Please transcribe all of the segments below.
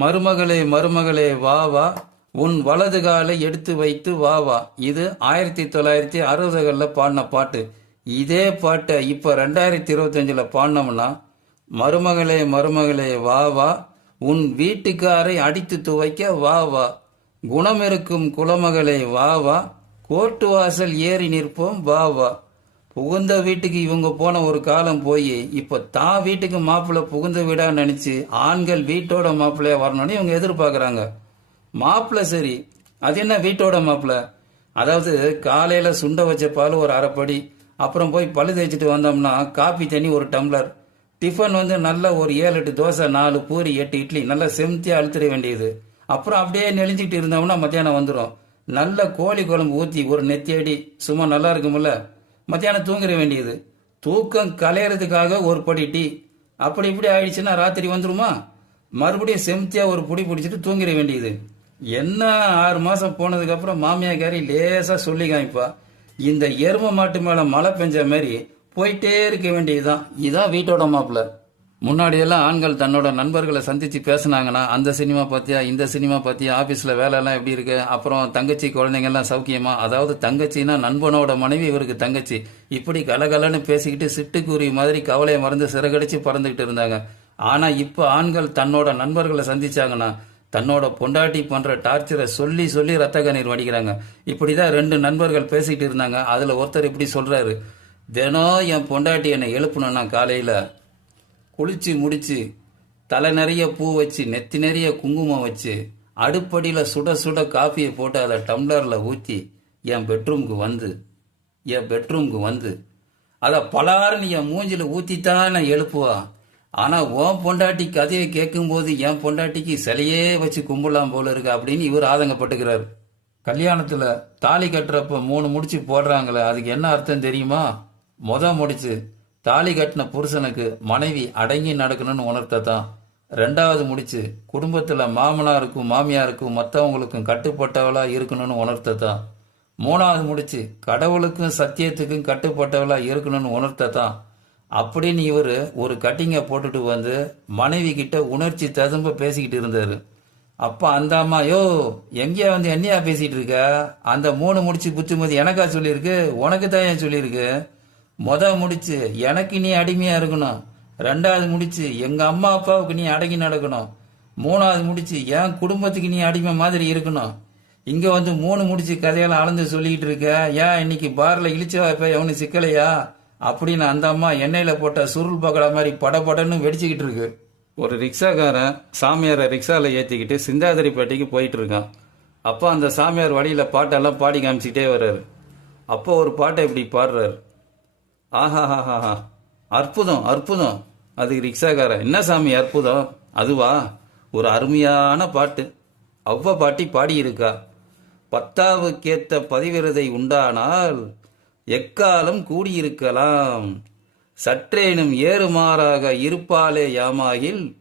மருமகளே மருமகளே வா வா. உன் வலது காலை எடுத்து வைத்து வா வா. இது ஆயிரத்தி தொள்ளாயிரத்தி அறுபதுகளில் பாடின பாட்டு. இதே பாட்டை இப்போ ரெண்டாயிரத்தி இருபத்தஞ்சில் பாடினோம்னா மருமகளே மருமகளே வா வா. உன் வீட்டுக்காரை அடித்து துவைக்க வா வா. குணம் இருக்கும் குலமகளே வா வா. கோட்டு வாசல் ஏறி நிற்போம் வா வா. புகுந்த வீட்டுக்கு இவங்க போன ஒரு காலம் போய் இப்போ தான் வீட்டுக்கு மாப்பிள்ளை புகுந்த வீடா நினச்சி ஆண்கள் வீட்டோட மாப்பிள்ளையா வரணும்னு இவங்க எதிர்பார்க்குறாங்க. மாப்பிள்ளை சரி அது என்ன வீட்டோட மாப்பிள்ளை? அதாவது காலையில் சுண்ட வச்ச பால் ஒரு அரைப்படி அப்புறம் போய் பழு தேய்ச்சிட்டு வந்தோம்னா காப்பி தண்ணி ஒரு டம்ளர் டிஃபன் வந்து நல்ல ஒரு ஏழு எட்டு தோசை நாலு பூரி எட்டு இட்லி நல்லா செமுத்தியாக அழுத்திட வேண்டியது. அப்புறம் அப்படியே நெளிஞ்சிக்கிட்டு இருந்தோம்னா மத்தியானம் வந்துடும் நல்ல கோழி குழம்பு ஊற்றி ஒரு நெத்தியடி சும்மா நல்லா இருக்கும்ல? மத்தியானம் தூங்கிட வேண்டியது. தூக்கம் கலையறதுக்காக ஒரு படி டீ. அப்படி இப்படி ஆயிடுச்சுன்னா ராத்திரி வந்துருமா? மறுபடியும் செம்தியா ஒரு புடி பிடிச்சிட்டு தூங்கிட வேண்டியது. என்ன ஆறு மாசம் போனதுக்கு அப்புறம் மாமியாக்காரி லேசா சொல்லி காமிப்பா. இந்த எரும மாட்டு மேல மழை பெஞ்ச மாதிரி போயிட்டே இருக்க வேண்டியதுதான். இதான் வீட்டோட மாப்பிள்ள. முன்னாடி எல்லாம் ஆண்கள் தன்னோட நண்பர்களை சந்திச்சு பேசினாங்கன்னா அந்த சினிமா பார்த்தியா இந்த சினிமா பார்த்தியா ஆபீஸ்ல வேலையெல்லாம் எப்படி இருக்கு? அப்புறம் தங்கச்சி குழந்தைங்கெல்லாம் சௌக்கியமா? அதாவது தங்கச்சின்னா நண்பனோட மனைவி இவருக்கு தங்கச்சி. இப்படி கலகலன்னு பேசிக்கிட்டு சிட்டுக்குருவி மாதிரி கவலையை மறந்து சிறகடிச்சு பறந்துகிட்டு இருந்தாங்க. ஆனா இப்ப ஆண்கள் தன்னோட நண்பர்களை சந்திச்சாங்கன்னா தன்னோட பொண்டாட்டி பண்ற டார்ச்சரை சொல்லி சொல்லி ரத்த கண்ணீர் வடிக்கிறாங்க. இப்படிதான் ரெண்டு நண்பர்கள் பேசிக்கிட்டு இருந்தாங்க. அதுல ஒருத்தர் இப்படி சொல்றாரு. தினம் என் பொண்டாட்டி என்னை எழுப்பணும்னா காலையில குளிச்சு முடிச்சு தலை நிறைய பூ வச்சு நெத்தி நிறைய குங்குமம் வச்சு அடுப்படியில் சுட சுட காஃபியை போட்டு அதை டம்ளரில் ஊற்றி என் பெட்ரூம்க்கு வந்து என் பெட்ரூம்க்கு வந்து அதை பலாருன்னு என் மூஞ்சில் ஊற்றித்தான் நான் எழுப்புவான் ஆனால் உன் பொண்டாட்டி கதையை கேட்கும்போது என் பொண்டாட்டிக்கு சிலையே வச்சு கும்பிடலாம் போல இருக்கு அப்படின்னு இவர் ஆதங்கப்பட்டுக்கிறார். கல்யாணத்தில் தாலி கட்டுறப்ப மூணு முடிச்சு போடுறாங்களே அதுக்கு என்ன அர்த்தம் தெரியுமா? முத முடிச்சு தாலி கட்டின புருஷனுக்கு மனைவி அடங்கி நடக்கணும்னு உணர்த்ததான் ரெண்டாவது முடிச்சு குடும்பத்தில் மாமனாருக்கும் மாமியாருக்கும் மற்றவங்களுக்கும் கட்டுப்பட்டவளா இருக்கணும்னு உணர்த்ததான் மூணாவது முடிச்சு கடவுளுக்கும் சத்தியத்துக்கும் கட்டுப்பட்டவளா இருக்கணும்னு உணர்த்ததான் அப்படின்னு இவர் ஒரு கட்டிங்கை போட்டுட்டு வந்து மனைவி கிட்ட உணர்ச்சி ததும்ப பேசிக்கிட்டு இருந்தார். அப்போ அந்த அம்மா யோ எங்கேயா வந்து என்னையா பேசிகிட்டு இருக்க? அந்த மூணு முடிச்சு புத்துமதி எனக்கா சொல்லியிருக்கு? உனக்கு தான் ஏன் சொல்லியிருக்கு? மொதல் முடிச்சு எனக்கு நீ அடிமையா இருக்கணும். ரெண்டாவது முடிச்சு எங்க அம்மா அப்பாவுக்கு நீ அடங்கி நடக்கணும். மூணாவது முடிச்சு என் குடும்பத்துக்கு நீ அடிமை மாதிரி இருக்கணும். இங்க வந்து மூணு முடிச்சு கதையெல்லாம் அளந்து சொல்லிக்கிட்டு இருக்க ஏன் இன்னைக்கு பார்ல இழிச்ச இப்ப எவனு சிக்கலையா? அப்படின்னு அந்த அம்மா எண்ணெயில போட்ட சுருள் பக்கடா மாதிரி படபடன்னு வெடிச்சுக்கிட்டு இருக்கு. ஒரு ரிக்ஷாக்காரன் சாமியாரை ரிக்ஷால ஏத்திக்கிட்டு சிந்தாதிரிப்பேட்டைக்கு போயிட்டு இருக்கான். அப்போ அந்த சாமியார் வழியில பாட்டெல்லாம் பாடி காமிச்சிக்கிட்டே வர்றாரு. அப்போ ஒரு பாட்டை இப்படி பாடுறாரு. ஆஹாஹாஹா அற்புதம் அற்புதம். அதுக்கு ரிக்ஷாக்காரன். என்ன சாமி அற்புதம்? அதுவா? ஒரு அருமையான பாட்டு. அவ்வ பாட்டி பாடியிருக்கா. பத்தாவுக்கேத்த பதிவிரதை உண்டானால் எக்காலம் கூடியிருக்கலாம்? சற்றேனும் ஏறுமாறாக இருப்பாலே யாமாகில்?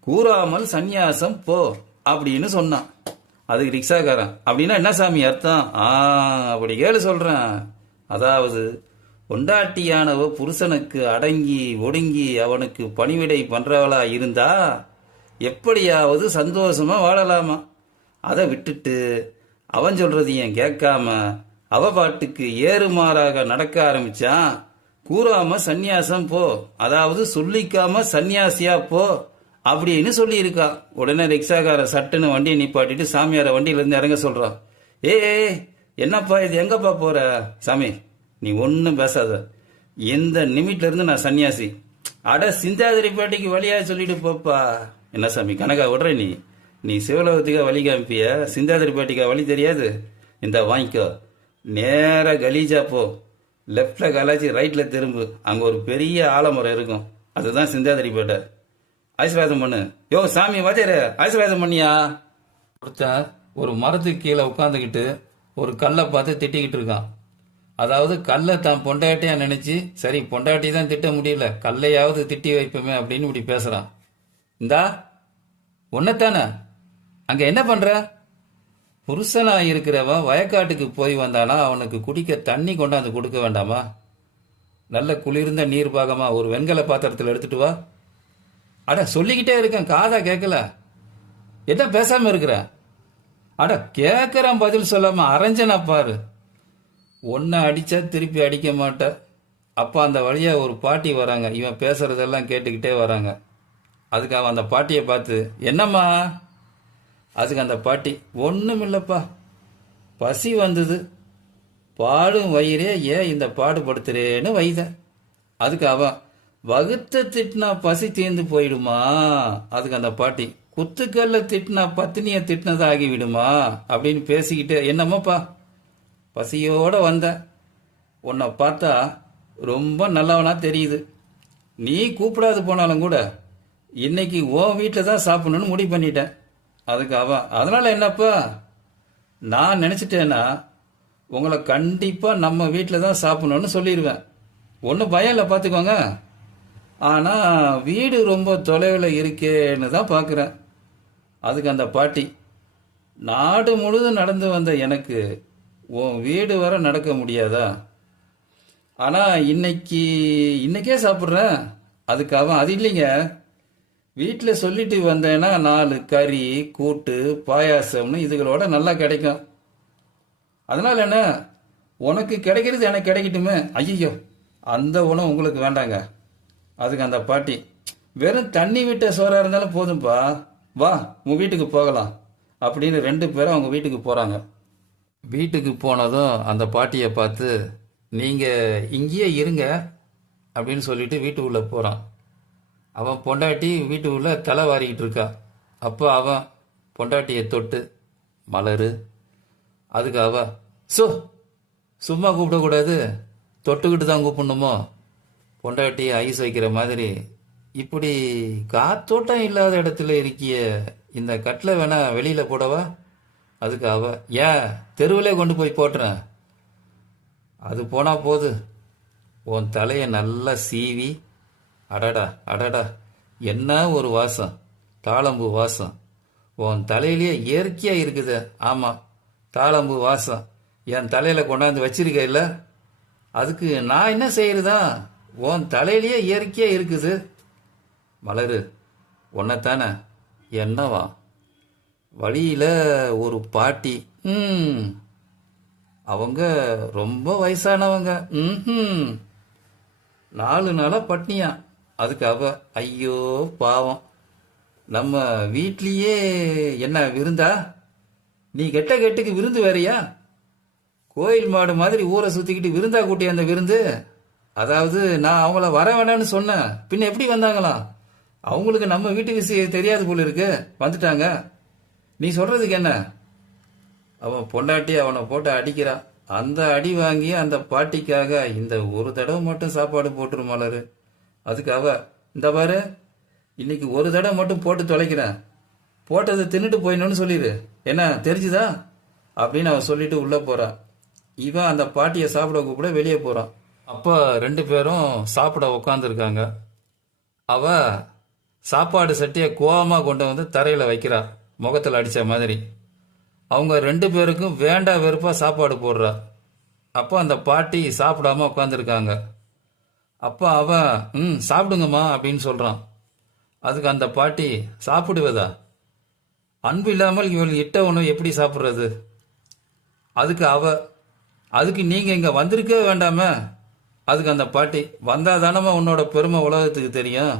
கூறாமல் சந்நியாசம் போ அப்படின்னு சொன்னான். அதுக்கு ரிக்ஷாக்காரன். அப்படின்னா என்ன சாமி அர்த்தம்? ஆ அப்படி கேளு சொல்கிறேன் அதாவது பொண்டாட்டியானவ புருஷனுக்கு அடங்கி ஒடுங்கி அவனுக்கு பணிவிடை பண்றவளா இருந்தா எப்படியாவது சந்தோஷமா வாழலாமா? அதை விட்டுட்டு அவன் சொல்றதையும் கேட்காம அவ பாட்டுக்கு ஏறுமாறாக நடக்க ஆரம்பிச்சான் கூறாம சந்நியாசம் போ அதாவது சொல்லிக்காம சந்நியாசியா போ அப்படின்னு சொல்லியிருக்கான் உடனே ரிக்ஷாக்கார சட்டுன்னு வண்டியை நிப்பாட்டிட்டு சாமியார வண்டியிலேருந்து இறங்க சொல்றான் ஏய் என்னப்பா இது? எங்கப்பா போற? சாமி நீ ஒன்றும் பேசாத. எந்த நிமிட்ல இருந்து நான் சன்னியாசி? அட சிந்தாதிரிப்பேட்டைக்கு வழியா சொல்லிட்டு போப்பா. என்ன சாமி கணக்கா விடுற நீ? நீ சிவலோகத்துக்காக வழி காமிப்பிய? சிந்தாதிரிப்பேட்டைக்கா வழி தெரியாது? இந்த வாங்கிக்கோ. நேராக கலீஜா போ. லெஃப்டில் கலாச்சி ரைட்டில் திரும்பு. அங்கே ஒரு பெரிய ஆலமரம் இருக்கும். அதுதான் சிந்தாதிரிப்பேட்டை ஆசீர்வாதம் பண்ணு. யோ சாமி வாத்தியாரு ஆசீர்வாதம் பண்ணியா? ஒருத்தன் ஒரு மரத்துக்கு கீழே உட்காந்துக்கிட்டு ஒரு கல்லை பார்த்து திட்டிக்கிட்டு இருக்கான். அதாவது கல்லை தான் பொண்டாட்டியா நினைச்சு சரி பொண்டாட்டி தான் திட்ட முடியல கல்லையாவது திட்டி வைப்போமே அப்படின்னு இப்படி பேசுறான். இந்தா உன்னைத்தானே? அங்க என்ன பண்ற? புருஷனா இருக்கிறவன் வயக்காட்டுக்கு போய் வந்தானா அவனுக்கு குடிக்க தண்ணி கொண்டாந்து கொடுக்க வேண்டாமா? நல்ல குளிர்ந்த நீர் பாகமா ஒரு வெண்கல பாத்திரத்தில் எடுத்துட்டு வா. அட சொல்லிக்கிட்டே இருக்கேன் காதா கேட்கல என்ன பேசாம இருக்கிற? அட கேட்குறான் பதில் சொல்லாம அரைஞ்சனா பாரு. ஒன்றை அடித்தா திருப்பி அடிக்க மாட்டேன் அப்போ அந்த வழியாக ஒரு பாட்டி வராங்க. இவன் பேசுகிறதெல்லாம் கேட்டுக்கிட்டே வராங்க. அதுக்கு அவன் அந்த பாட்டியை பார்த்து என்னம்மா? அதுக்கு அந்த பாட்டி ஒன்றும் இல்லைப்பா. பசி வந்தது. பாடும் வயிறே ஏன் இந்த பாடுபடுத்துறேன்னு வைத. அதுக்கு அவன் வகுத்த திட்டினா பசி தீர்ந்து போயிடுமா? அதுக்கு அந்த பாட்டி குத்துக்கல்ல திட்டினா பத்தினியை திட்டினதா ஆகிவிடுமா அப்படின்னு பேசிக்கிட்டு என்னம்மாப்பா? பசியோட வந்தேன் உன்னை பார்த்தா ரொம்ப நல்லவனா தெரியுது. நீ கூப்பிடாது போனாலும் கூட இன்னைக்கு உன் வீட்டில் தான் சாப்பிடணும்னு முடிவு பண்ணிட்டேன். அதுக்கு அவ அதனால் என்னப்பா? நான் நினச்சிட்டேன்னா உங்களை கண்டிப்பாக நம்ம வீட்டில் தான் சாப்பிடணும்னு சொல்லிடுவேன். ஒன்றும் பயம் இல்லை பார்த்துக்கோங்க ஆனால் வீடு ரொம்ப தொலைவில் இருக்கேன்னு தான் பார்க்குறேன் அதுக்கு அந்த பாட்டி நாடு முழுதும் நடந்து வந்த எனக்கு உன் வீடு வர நடக்க முடியாதா? ஆனால் இன்னைக்கு இன்னைக்கே சாப்பிட்றேன். அதுக்கு அவன் அது இல்லைங்க. வீட்டில் சொல்லிட்டு வந்தேன்னா நாலு கறி கூட்டு பாயாசம்னு இதுகளோட நல்லா கிடைக்கும். அதனால் என்ன? உனக்கு கிடைக்கிறது எனக்கு கிடைக்கட்டுமே. ஐயோ அந்த உணவு உங்களுக்கு வேண்டாங்க. அதுக்கு அந்த பாட்டி வெறும் தண்ணி விட்ட சோறாக இருந்தாலும் போதும்ப்பா வா உன் வீட்டுக்கு போகலாம். அப்படின்னு ரெண்டு பேரும் அவங்க வீட்டுக்கு போகிறாங்க வீட்டுக்கு போனதும் அந்த பாட்டியை பார்த்து நீங்கள் இங்கேயே இருங்க அப்படின்னு சொல்லிட்டு வீட்டுக்குள்ள போகிறான் அவன் பொண்டாட்டி வீட்டுக்குள்ள தலை வாரிக்கிட்டு இருக்கா. அப்போ அவன் பொண்டாட்டியை தொட்டு மலரு. அதுக்கு அவ சோ சும்மா கூப்பிடக்கூடாது. தொட்டுக்கிட்டு தான் கூப்பிடணுமோ? பொண்டாட்டி ஐஸ் வைக்கிற மாதிரி இப்படி காத்தோட்டம் இல்லாத இடத்துல இருக்கிய இந்த கட்டில் வேணா வெளியில் போடவா? அதுக்கு அவ ஏன்? தெருவிலே கொண்டு போய் போட்டுறேன் அது போனால் போது. உன் தலையை நல்லா சீவி அடடா அடடா. என்ன ஒரு வாசம்? தாளம்பு வாசம். உன் தலையிலேயே இயற்கையாக இருக்குது. ஆமாம் தாளம்பு வாசம். என் தலையில் கொண்டாந்து வச்சிருக்க இல்லை. அதுக்கு நான் என்ன செய்யறதா? உன் தலையிலேயே இயற்கையாக இருக்குது. மலரு உன்னைத்தானே? என்னவா? வழியில ஒரு பாட்டி. ம். அவங்க ரொம்ப வயசானவங்க. ம் நாலு நாளா பட்னியா. அதுக்கு அவ ஐயோ பாவம். நம்ம வீட்லயே என்ன விருந்தா? நீ கெட்ட கெட்டுக்கு விருந்து வேறயா? கோயில் மாடு மாதிரி ஊரை சுத்திக்கிட்டு விருந்தா கூட்டி அந்த விருந்து? அதாவது நான் அவங்கள வர வேணாம்னு சொன்னேன். பின்ன எப்படி வந்தாங்களா அவங்களுக்கு நம்ம வீட்டு விஷயம் தெரியாது போல இருக்கு வந்துட்டாங்க. நீ சொல்றதுக்கு என்ன? அவன் பொண்டாட்டி அவனை போட்டு அடிக்கிறான் அந்த அடி வாங்கி அந்த பாட்டிக்காக இந்த ஒரு தடவை மட்டும் சாப்பாடு போட்டுரு மலரு அதுக்கு அவ இந்த பாரு இன்னைக்கு ஒரு தடவை மட்டும் போட்டு தொலைக்கிறேன். போட்டதை தின்னுட்டு போயிடணும்னு சொல்லிடு என்ன தெரிஞ்சுதா? அப்படின்னு அவன் சொல்லிட்டு உள்ள போறான் இவன் அந்த பாட்டியை சாப்பிட கூப்பிட வெளியே போறான். அப்போ ரெண்டு பேரும் சாப்பிட உக்காந்துருக்காங்க. அவ சாப்பாடு சட்டியை கோவமாக கொண்டு வந்து தரையில் வைக்கிறா. முகத்தில் அடித்த மாதிரி. அவங்க ரெண்டு பேருக்கும் வேண்டா வெறுப்பாக சாப்பாடு போடுறா. அப்போ அந்த பாட்டி சாப்பிடாம உட்காந்துருக்காங்க அப்போ அவன் ம் சாப்பிடுங்கம்மா அப்படின்னு சொல்கிறான் அதுக்கு அந்த பாட்டி சாப்பிடுவதா? அன்பு இல்லாமல் இவள் இட்ட உணவு எப்படி சாப்பிட்றது? அதுக்கு அவ அதுக்கு நீங்கள் இங்கே வந்திருக்கவே வேண்டாமே. அதுக்கு அந்த பாட்டி வந்தால் தானமா உன்னோட பெருமை உலகத்துக்கு தெரியும்.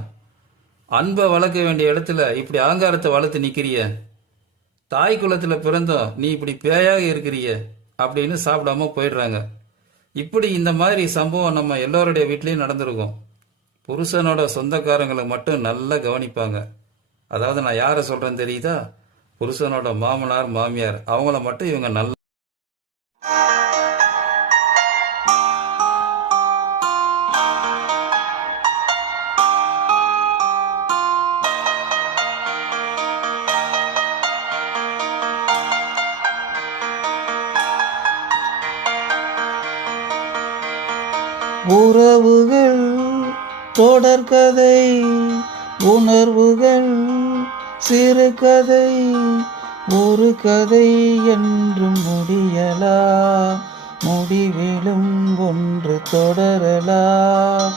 அன்பை வளர்க்க வேண்டிய இடத்துல இப்படி அலங்காரத்தை வளர்த்து நிற்கிறிய தாய் குலத்தில் பிறந்தோம் நீ இப்படி பேயாக இருக்கிறிய? அப்படின்னு சாப்பிடாம போயிடுறாங்க. இப்படி இந்த மாதிரி சம்பவம் நம்ம எல்லோருடைய வீட்லேயும் நடந்திருக்கும். புருஷனோட சொந்தக்காரங்களை மட்டும் நல்லா கவனிப்பாங்க. அதாவது நான் யாரை சொல்கிறேன்னு தெரியுதா? புருஷனோட மாமனார் மாமியார் அவங்கள மட்டும் இவங்க நல்லா உறவுகள் தொடர்கதை உணர்வுகள் சிறுகதை ஒரு கதை என்றும் முடியலாம் முடிவிலும் ஒன்று தொடரலாம்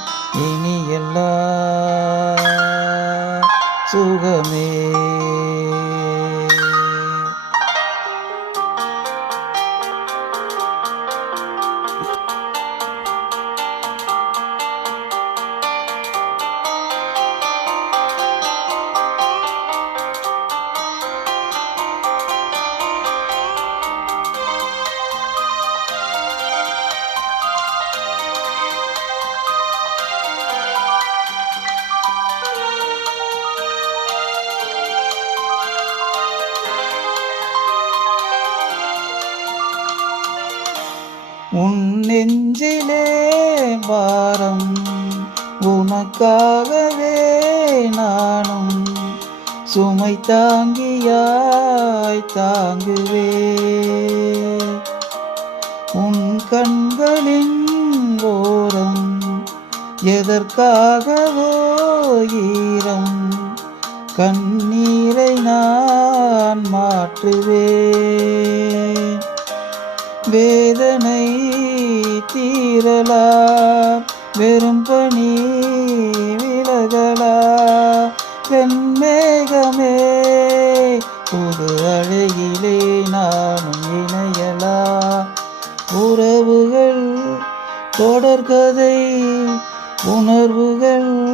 உன் நெஞ்சிலே பாரம் உனக்காகவே நானும் சுமை தாங்கியாய் தாங்குவே உன் கண்களின் ஓரம் எதற்காகவோ ஈரம் கண்ணீரை நான் மாற்றுவே வேதனை தீரலாம் வெறும் பணி விலகலா. வெண்மேகமே புது அழகிலே நானும் இணையலா. உறவுகள் தொடர்கதை உணர்வுகள்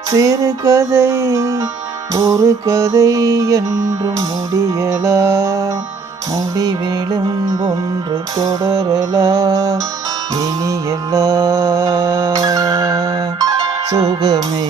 சிறுகதை ஒரு கதை என்றும் முடியலா. முடிவிலும் ஒன்று தொடரலா. இனி எல்லா சுகமே